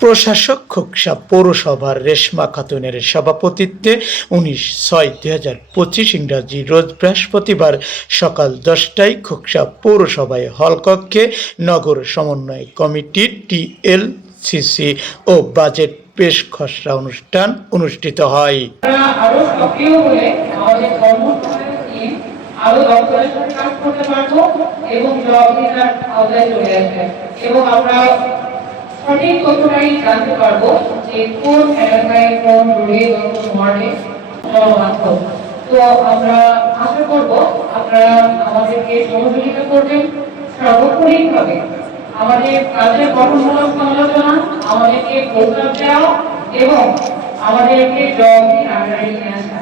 প্রশাসক খোকসা পৌরসভার রেশমা খাতুনের সভাপতিত্বে 19/6/2025 ইংরাজি রোজ বৃহস্পতিবার সকাল 10টায় খোকসা পৌরসভায় হলকক্ষে নগর সমন্বয় কমিটি TLCC ও বাজেট পেশ খসড়া অনুষ্ঠান অনুষ্ঠিত হয়। সঠিক তথ্যটাই জানতে পারবো যে কোন এলাকায় কোন রোডে বা কোন ওয়ার্ডে জনমাধ্যম। তো আমরা আশা করব আপনারা আমাদেরকে সহযোগিতা করবেন সার্বক্ষণিকভাবে আমাদের কাজের গঠনমূলক সমালোচনা, আমাদেরকে প্রস্তাব দেওয়া এবং আমাদেরকে জবাবদিহি আকারে নিয়ে আসা।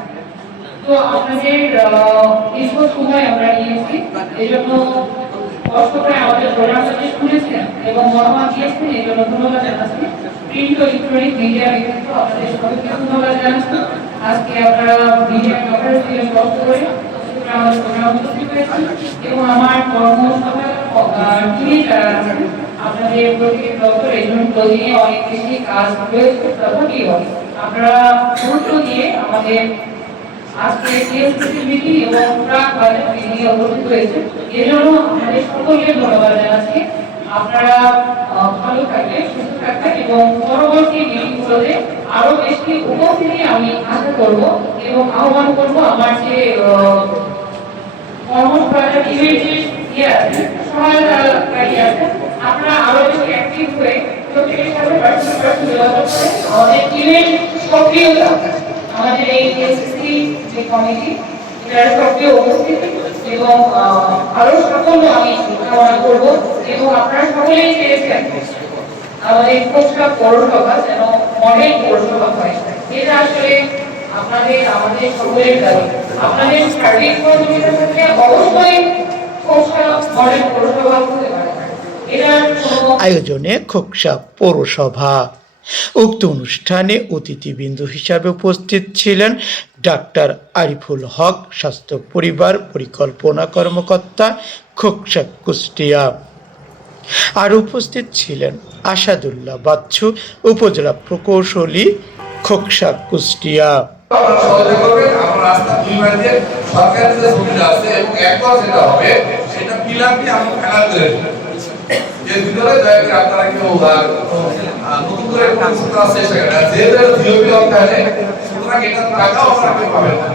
তো আপনাদের দীর্ঘ সময় আমরা নিয়েছি, এজন্য কষ্ট করে আমাদের প্রোগ্রামটাকে শুনেছেন এবং মতামত দিয়েছেন, এই জন্য ধন্যবাদ জানাচ্ছি। প্রিন্ট ও ইলেকট্রনিক মিডিয়া ব্যক্তিত্ব আপনাদের সবাইকে ধন্যবাদ জানাচ্ছি। আজকে আপনারা মিডিয়া কভারেজ দিয়ে কষ্ট করে আমাদের প্রোগ্রাম উপস্থিত হয়েছেন এবং আমার কর্মসভার টিমে যারা আছেন আপনাদের প্রত্যেক দপ্তর এই জন্য প্রতিদিনে অনেক বেশি কাজ হয়েছে, তথাপিও আপনারা গুরুত্ব দিয়ে আমাদের আজকে টিএলসিসি মিটিং এবং প্রাক বাজেট মিটিং এ উপস্থিত হয়েছে, এজন্য আমাদের সকলকে ধন্যবাদ জানাচ্ছি। আপনারা ভালো থাকবেন, সুস্থ থাকবেন এবং পরবর্তী মিটিংগুলোতে আরো বেশি উপস্থিতি আমি আশা করব এবং আহ্বান করব আমার যে কর্মশালা টিমের যে আছে সহায়তাকারী আছে, আপনারা আরো বেশি অ্যাক্টিভ হয়ে প্রত্যেকের সাথে পার্সোনাল যোগাযোগ করে আমাদের টিমের সক্রিয়তা, আমাদের এই টিএলসিসি যে কমিটি এটার সক্রিয় উপস্থিতি এবং আরো সাফল্য আমি কামনা করব এবং আপনারা সকলেই চেয়েছেন আমাদের খোকসা পৌরসভা যেন মডেল পৌরসভা হয়। এটা আসলে আপনাদের আমাদের সকলের দাবি। আপনাদের সার্বিক সহযোগিতা থাকলে অবশ্যই খোকসা মডেল পৌরসভা হতে পারে। আয়োজনে খোকসা পৌরসভা। উক্ত অনুষ্ঠানে অতিথিবৃন্দ হিসাবে উপস্থিত ছিলেন ডাক্তার আরিফুল হক, স্বাস্থ্য পরিবার পরিকল্পনা কর্মকর্তা, খোকসা কুষ্টিয়া। আর উপস্থিত ছিলেন আসাদুল্লাহ বাচ্চু, উপজেলা প্রকৌশলী, খোকসা কুষ্টিয়া। এর ভিতরে দয়া করে আপনারা কেউ নতুন করে চেষ্টা করেন, যেহেতু জিওপি অর্থায়নে সুতরাং এটা টাকাও আপনারা কেউ পাবেন না,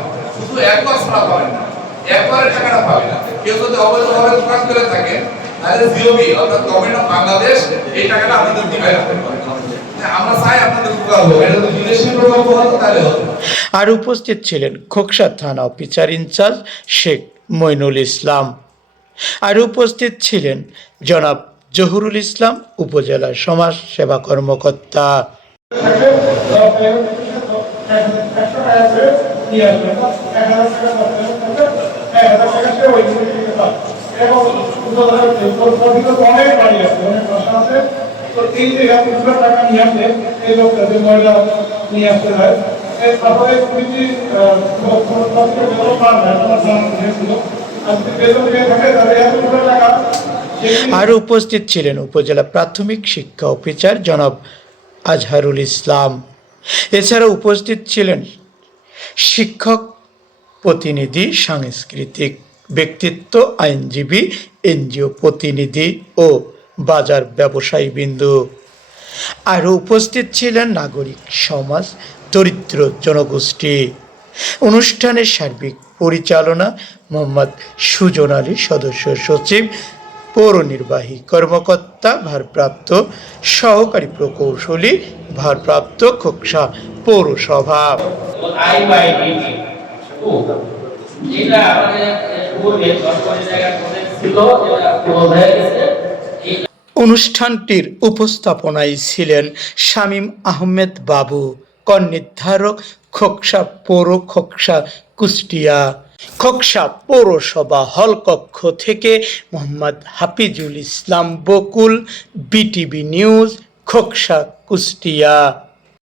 শুধু একবার ছাড়া পাবেন না, একবারে টাকাটা পাবেন না। কেউ যদি অবৈধভাবে দোকান করে থাকে তাহলে জিওপি অর্থাৎ গভর্নমেন্ট অফ বাংলাদেশ এই টাকাটা আপনাদের দিবে না। আমরা চাই আপনাদের উপকার হোক, এটা যদি বিদেশি প্রকল্প হতো তাহলে হতো। আর উপস্থিত ছিলেন খোকসা থানা অফিসার ইনচার্জ শেখ মইনুল ইসলাম। আর উপস্থিত ছিলেন জনাব জহুরুল ইসলাম, উপজেলা সমাজ সেবা কর্মকর্তা। আর উপস্থিত ছিলেন উপজেলা প্রাথমিক শিক্ষা অফিসার জনাব আজহারুল ইসলাম। এছাড়া উপস্থিত ছিলেন শিক্ষক প্রতিনিধি, সাংস্কৃতিক ব্যক্তিত্ব, আইনজীবী, এনজিও প্রতিনিধি ও বাজার ব্যবসায়ীবৃন্দ। আরও উপস্থিত ছিলেন নাগরিক সমাজ, দরিদ্র জনগোষ্ঠী। অনুষ্ঠানের সার্বিক পরিচালনা মোহাম্মদ সুজন আলী, সদস্য সচিব, পৌর নির্বাহী কর্মকর্তা ভারপ্রাপ্ত, সহকারী প্রকৌশলী ভারপ্রাপ্ত, খোকসা পৌরসভা। অনুষ্ঠানটির উপস্থাপনায় ছিলেন শামীম আহমেদ বাবু, কর নির্ধারক খোকসা পৌর, খোকসা কুষ্টিয়া। খোকসা পৌরসভা হলকক্ষ থেকে মোহাম্মদ হাফিজুল ইসলাম বকুল, বিটিভি নিউজ, খোকসা কুষ্টিয়া।